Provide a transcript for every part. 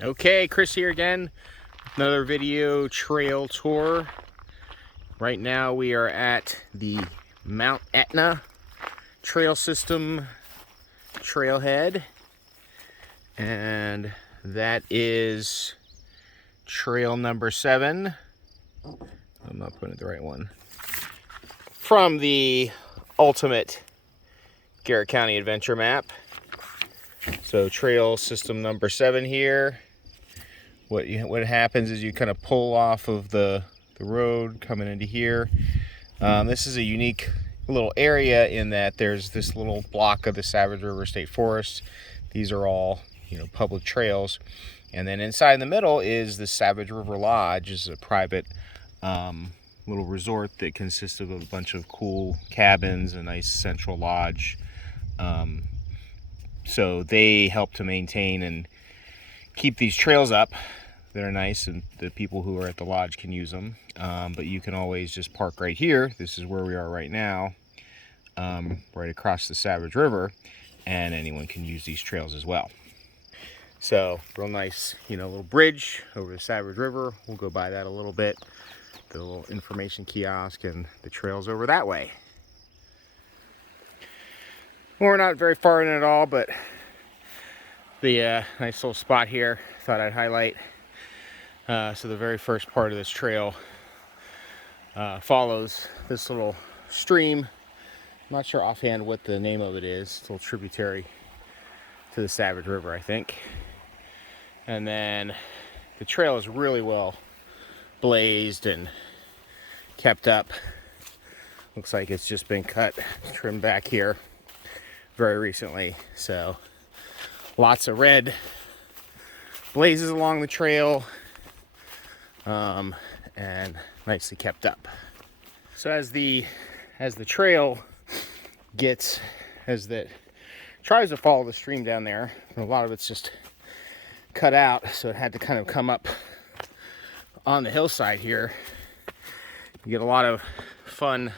Okay, Chris here again. Another video trail tour. Right now we are at the Mount Aetna trail system trailhead, and that is trail number 7. I'm not putting it the right one. From the ultimate Garrett County adventure map. So trail system number 7 here. What happens is you kind of pull off of the road coming into here. This is a unique little area in that there's this little block of the Savage River State Forest. These are all, public trails. And then inside in the middle is the Savage River Lodge. Is a private little resort that consists of a bunch of cool cabins, a nice central lodge. So they help to maintain and keep these trails up that are nice, and the people who are at the lodge can use them. But you can always just park right here. This is where we are right now, right across the Savage River, and anyone can use these trails as well. So real nice, little bridge over the Savage River. We'll go by that a little bit. The little information kiosk and the trails over that way. We're not very far in at all, but the nice little spot here thought I'd highlight. So the very first part of this trail follows this little stream. I'm not sure offhand what the name of it is. It's a little tributary to the Savage River, I think. And then the trail is really well blazed and kept up. Looks like it's just been trimmed back here very recently. So lots of red blazes along the trail, and nicely kept up. So as the trail tries to follow the stream down there, and a lot of it's just cut out, so it had to kind of come up on the hillside here. You get a lot of fun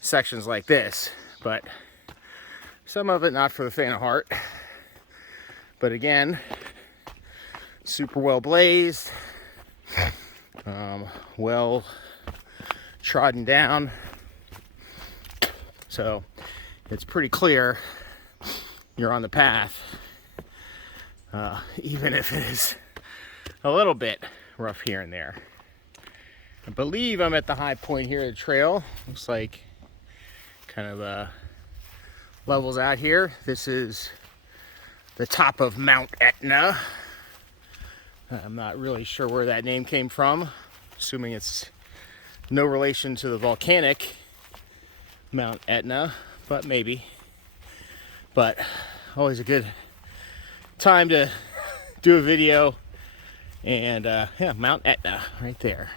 sections like this, but some of it not for the faint of heart. But again, super well blazed, well trodden down, so it's pretty clear you're on the path, even if it is a little bit rough here and there. I believe I'm at the high point here of the trail. Looks like kind of levels out here. This is the top of Mount Aetna. I'm not really sure where that name came from, assuming it's no relation to the volcanic Mount Aetna, but maybe. But always a good time to do a video, and yeah, Mount Aetna right there.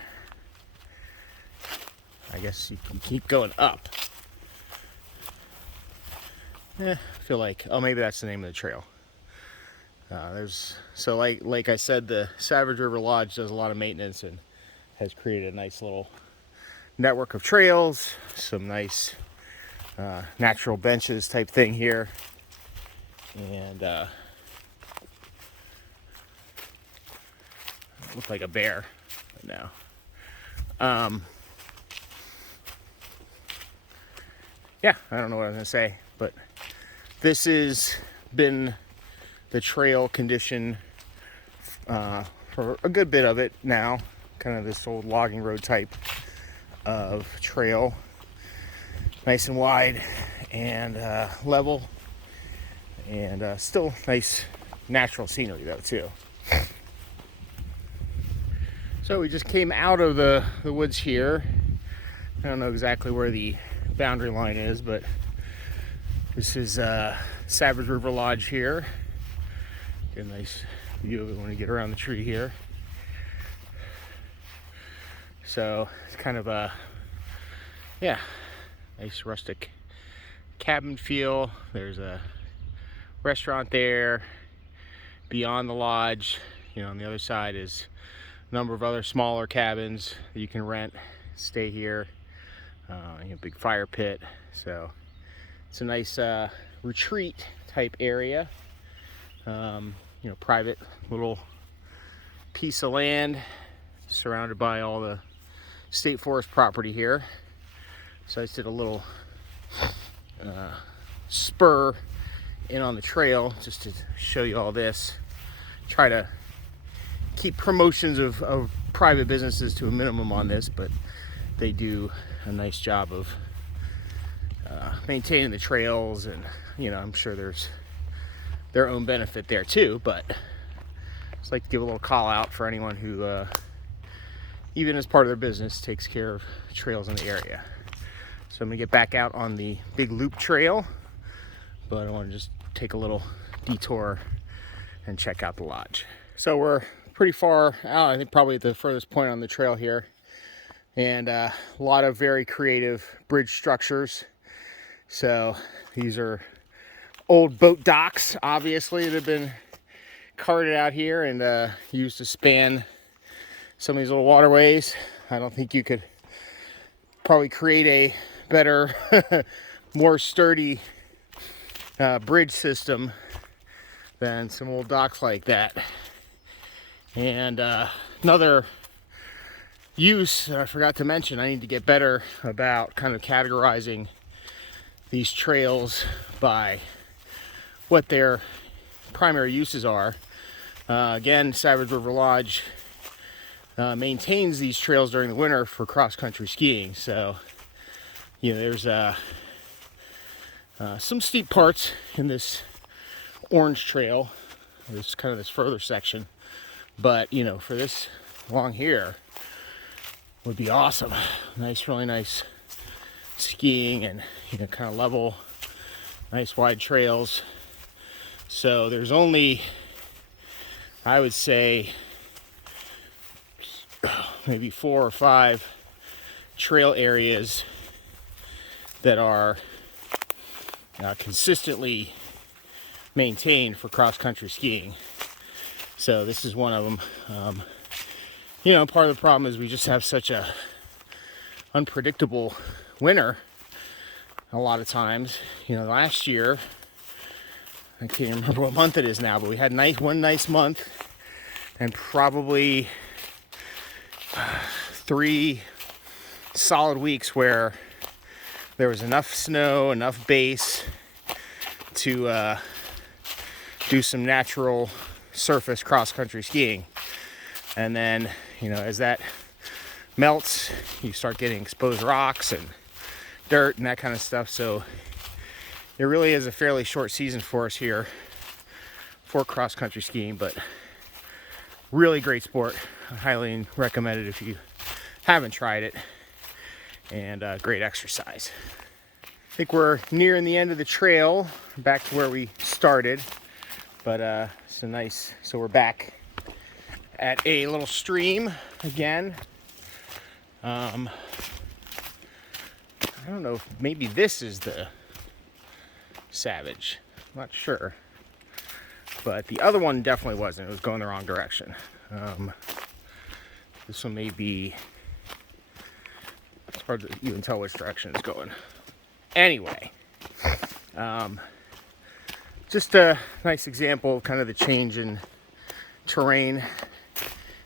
I guess you can keep going up. I feel like, maybe that's the name of the trail. Like I said, the Savage River Lodge does a lot of maintenance and has created a nice little network of trails, some nice natural benches type thing here, and look like a bear right now. Yeah, I don't know what I was gonna say, but this has been the trail condition for a good bit of it now. Kind of this old logging road type of trail, nice and wide and level, and still nice natural scenery though too. So we just came out of the woods here. I don't know exactly where the boundary line is, but this is Savage River Lodge here. Get a nice view of it when we get around the tree here. So it's kind of a nice rustic cabin feel. There's a restaurant there. Beyond the lodge, on the other side is a number of other smaller cabins that you can rent, stay here. Big fire pit. So it's a nice retreat type area. private little piece of land surrounded by all the state forest property here. So I just did a little spur in on the trail just to show you all this. Try to keep promotions of private businesses to a minimum on this, but they do a nice job of maintaining the trails, and I'm sure there's their own benefit there too, but just like to give a little call out for anyone who even as part of their business takes care of trails in the area. So I'm gonna get back out on the big loop trail, but I want to just take a little detour and check out the lodge. So we're pretty far out, I think probably at the furthest point on the trail here, and a lot of very creative bridge structures. So these are old boat docks, obviously, that have been carted out here and used to span some of these little waterways. I don't think you could probably create a better, more sturdy bridge system than some old docks like that. And another use I forgot to mention, I need to get better about kind of categorizing these trails by what their primary uses are. Again, Savage River Lodge maintains these trails during the winter for cross-country skiing. So, there's some steep parts in this orange trail, this further section. But, for this along here would be awesome. Really nice skiing and, kind of level, nice wide trails. So there's only, I would say, maybe 4 or 5 trail areas that are consistently maintained for cross-country skiing. So this is one of them. Part of the problem is we just have such a unpredictable winter a lot of times. Last year, I can't remember what month it is now, but we had one nice month and probably 3 solid weeks where there was enough snow, enough base to do some natural surface cross-country skiing. And then, as that melts, you start getting exposed rocks and dirt and that kind of stuff. So it really is a fairly short season for us here for cross-country skiing, but really great sport. I highly recommend it if you haven't tried it, and great exercise. I think we're nearing the end of the trail, back to where we started, but so we're back at a little stream again. I don't know if maybe this is the Savage, I'm not sure, but the other one definitely wasn't. It was going the wrong direction. This one may be, it's hard to even tell which direction it's going. Anyway, just a nice example of kind of the change in terrain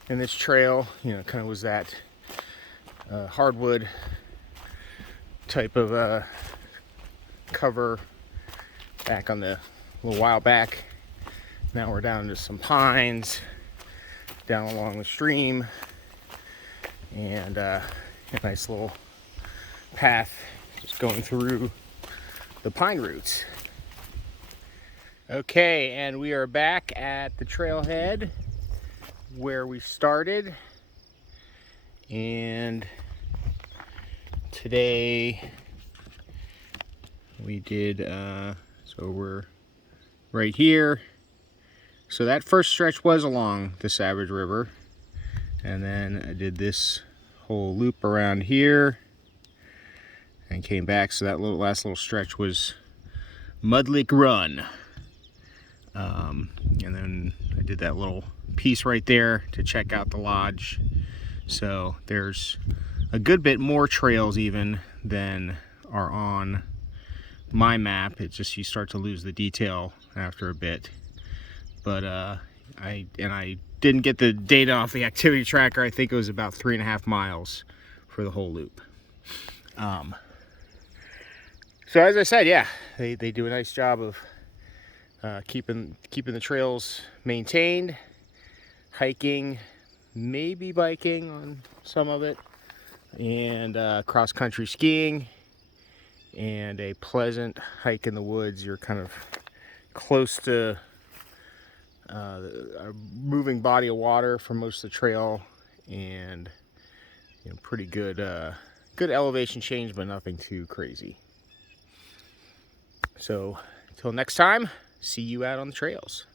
in this trail. Kind of was that hardwood type of cover back on the little while back. Now we're down to some pines down along the stream, and a nice little path just going through the pine roots. Okay, and we are back at the trailhead where we started, and today we did so we're right here. So that first stretch was along the Savage River, and then I did this whole loop around here and came back. So that last little stretch was Mud Lick Run, and then I did that little piece right there to check out the lodge. So there's a good bit more trails even than are on my map. It's just you start to lose the detail after a bit. but I didn't get the data off the activity tracker. I think it was about 3.5 miles for the whole loop. So as I said, yeah, they do a nice job of keeping the trails maintained, hiking, maybe biking on some of it, and cross-country skiing, and a pleasant hike in the woods. You're kind of close to a moving body of water for most of the trail, and pretty good good elevation change, but nothing too crazy. So until next time, see you out on the trails.